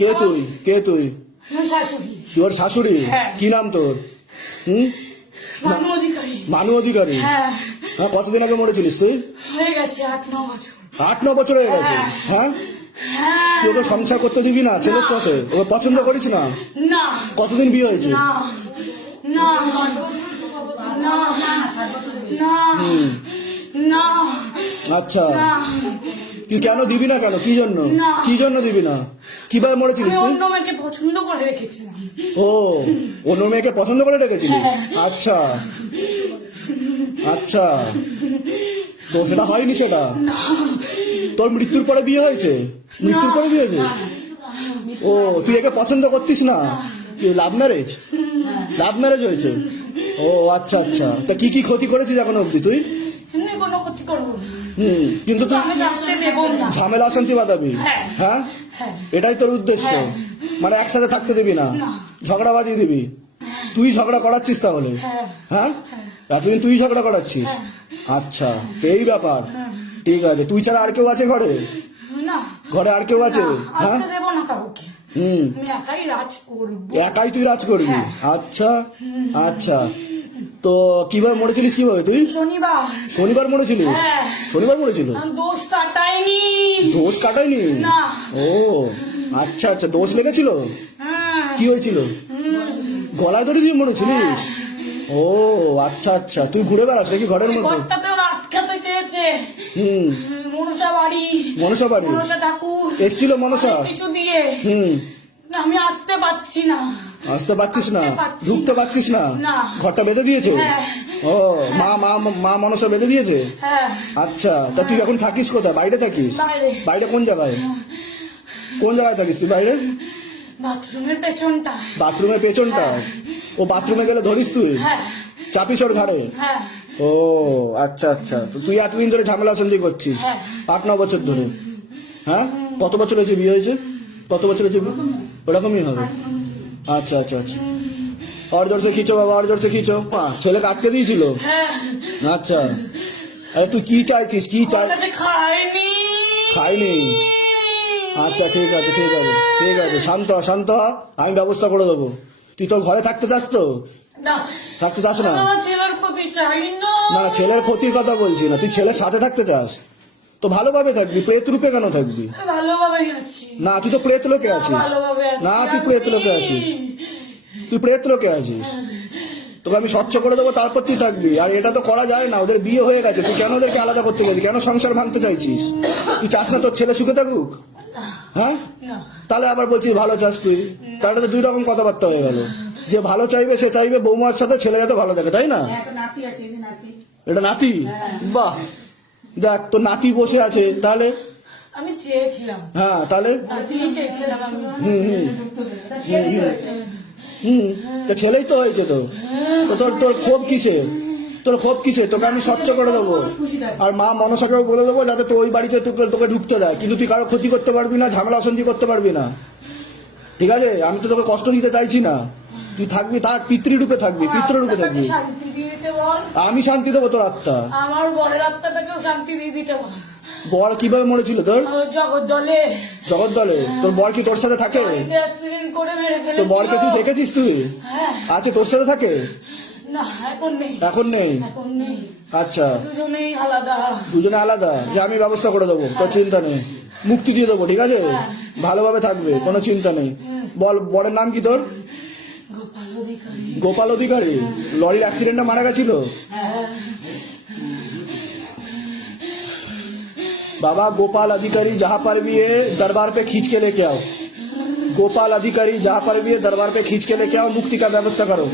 কে তুই? কে তুই? শাশুড়ি। তোর শাশুড়ি? হ্যাঁ। কি নাম তোর? মানু অধিকারী। মানু অধিকারী? হ্যাঁ। হ্যাঁ, কতদিন আগে মরেছিলিস তুই? হয়ে গেছে 8-9 বছর। 8-9 বছর হয়ে গেছে? হ্যাঁ, হ্যাঁ। তুই ওকে সংসার করতে দিবি না ছেলের সাথে? ওকে পছন্দ করিস না? না কতদিন বিয়ে হয়েছে? না না না না না। আচ্ছা, না। তুই কেন দিবি না? কেন, কি জন্য? না। কি জন্য দিবি না? কিভাবে মরেছিলিস আমি তুই? অন্য মেয়েকে পছন্দ করে রেখেছিলাম। ও, অন্য মেয়েকে পছন্দ করে রেখেছিলিস? আচ্ছা আচ্ছা, তো সেটা হয়নি সেটা? তোর মৃত্যুর পরে বিয়ে হয়েছে? মৃত্যুর পরে বিয়ে হয়েছে? ও, তুই একে পছন্দ করতিস না? কি লাভ ম্যারেজ? লাভ ম্যারেজ হয়েছে? ও আচ্ছা আচ্ছা, তা কি কি ক্ষতি করেছিস এখন অব্দি তুই? এমনি কোনো ক্ষতি করবো না। কিন্তু তুই আমি আসতে দেব না। ঝামেলা অশান্তি বাঁধাবি? হ্যাঁ। হ্যাঁ, হ্যাঁ। এটাই তোর উদ্দেশ্য? হ্যাঁ। মানে একসাথে থাকতে দিবি না, না। ঝগড়া বাঁধিয়ে দিবি? তুই ঝগড়া করাচ্ছিস তাহলে? হ্যাঁ। হ্যাঁ, এতদিন তুই ঝগড়া করাচ্ছিস? আচ্ছা, তো এই ব্যাপার। ঠিক আছে, তুই ছাড়া আর কেউ আছে ঘরে? না। ঘরে আর কেউ আছে? না, হ্যাঁ, আসতে দেব না কাউকে। হুম, আমি একাই রাজ করবো। একাই তুই রাজ করবি? হ্যাঁ। আচ্ছা আচ্ছা, তো কিভাবে মরেছিলিস? কিভাবে তুই? শনিবার। শনিবার মরেছিলিস? হ্যাঁ। শনিবার মরেছিল? আমি দোষ কাটাইনি। দোষ কাটায়নি? না। ও আচ্ছা আচ্ছা, দোষ লেগেছিল? হ্যাঁ। কি হয়েছিল? গলায় দড়ি দিয়ে মরেছিলিস? ও আচ্ছা আচ্ছা, তুই ঘুরে বেড়াস নাকি ঘরের মধ্যে? ঘরটাতেও আটকাতে চেয়েছে। হুম, মনসা বাড়ি। মনসা বাড়ি? মনসা ঠাকুর এসছিল মনসা? অনেক কিছু দিয়ে। হুম, আমি আসতে পারছি না। আসতে পারছিস না? আসতে পারছি ঢুকতে পারছিস না? না। ঘরটা বেঁধে দিয়েছে? হ্যাঁ। ও, মা মা মা মনসা বেঁধে দিয়েছে? হ্যাঁ। আচ্ছা, তা তুই এখন থাকিস কোথায়? বাইরে থাকিস? বাইরে। বাইরে কোন জায়গায়? কোন জায়গায় থাকিস তুই বাইরে? বাথরুমের পেছনটা। বাথরুমের পেছনটা? ও, বাথরুমে গেলে ধরিস তুই? হ্যাঁ। চাপিস ওর ঘাড়ে? হ্যাঁ। ও আচ্ছা আচ্ছা, তো তুই এতদিন ধরে ঝামেলা অশান্তি করছিস? হ্যাঁ। 8-9 বছর ধরে? হ্যাঁ, কত বছর হয়েছে বিয়ে হয়েছে? কত বছর হয়েছে? ওরকমই হবে। আচ্ছা আচ্ছা আচ্ছা, और जोर से खींचो बाबा, और जोर से खींचो। ছেলেকে আটকে দিয়েছিল? হ্যাঁ। আচ্ছা, আরে তুই কি চাইছিস? কি চাই? ওটাতে খাইনি। খাইনি? আচ্ছা ঠিক আছে ঠিক আছে ঠিক আছে, শান্ত হ শান্ত হ, আমি ব্যবস্থা করে দেবো। তুই তোর ঘরে থাকতে চাস তো? না। থাকতে চাস না? আমার ছেলের ক্ষতি চাই না। না, ছেলের ক্ষতির কথা বলছি না, তুই ছেলের সাথে থাকতে চাস তো ভালোভাবে থাকবি, প্রেত রূপে কেন থাকবি? ভালোভাবেই আছি। না, তুই তো প্রেত লোকে আছিস। ভালোভাবে আছি। না, তুই প্রেত লোকে আছিস, তুই প্রেত লোকে আছিস। তোকে আমি স্বচ্ছ করে দেবো, তারপর তুই থাকবি। আর এটা তো করা যায় না, ওদের বিয়ে হয়ে গেছে, তুই কেন ওদেরকে আলাদা করতে গেছিস? কেন সংসার ভাঙতে চাইছিস? তুই চাস না তোর ছেলে সুখে থাকুক? হ্যাঁ, না। তাহলে আবার বলছিস ভালো চাস তুই? তাহলে তো 2 রকম কথাবার্তা হয়ে গেল। যে ভালো চাইবে সে চাইবে বৌমার সাথে ছেলে যাতে ভালো থাকে, তাই না? এটা নাতি? বাহ, দেখ তোর নাতি বসে আছে, তাহলে? আমি চেয়েছিলাম। হ্যাঁ, তাহলে? নাতিই চেয়েছিলাম আমি। হুম হুম হুম, তো ছেলেই তো হয়েছে তো। তো তোর তোর ক্ষোভ কিসে? তোর ক্ষোভ কিসে? তোকে আমি স্বচ্ছ করে দেবো। আর মা মনসাকেও বলে দেবো যাতে তো ওই বাড়িতে তোকে তোকে ঢুকতে দেয়, কিন্তু তুই কারো ক্ষতি করতে পারবি না, ঝামেলা অশান্তি করতে পারবি না, ঠিক আছে? আমি তো তোকে কষ্ট দিতে চাইছি না, তুই থাকবি, তার পিতৃরূপে থাকবি, পিতৃরূপে থাকবি। শান্তি দিয়ে দিতে বল। আমি শান্তি দেবো তোর আত্মা। আমার বরের আত্মাটাকেও শান্তি দিয়ে দিতে বল। বর কিভাবে মরেছিল তোর? জগদ্দলে। জগদ্দলে? তোর বর কি তোর সাথে থাকে? অ্যাক্সিডেন্ট করে মেরে ফেলেছিল। তোর বরকে তুই দেখেছিস তুই? হ্যাঁ। আছে, তোর সাথে থাকে? না, এখন নেই। এখন নেই? এখন নেই। আচ্ছা, দুজনেই আলাদা। দুজনে আলাদা? যে আমি ব্যবস্থা করে দেবো, তোর চিন্তা নেই, মুক্তি দিয়ে দেবো, ঠিক আছে? ভালোভাবে থাকবে, কোনো চিন্তা নেই। বল, বরের নাম কি তোর? গোপাল অধিকারী। গোপাল অধিকারী? লরির অ্যাক্সিডেন্টে মারা গেছিল? बाबा गोपाल अधिकारी जहाँ पर भी है दरबार पे खींच के लेके आओ। गोपाल अधिकारी जहाँ पर भी है दरबार पे खींच के लेके आओ, मुक्ति का व्यवस्था करो।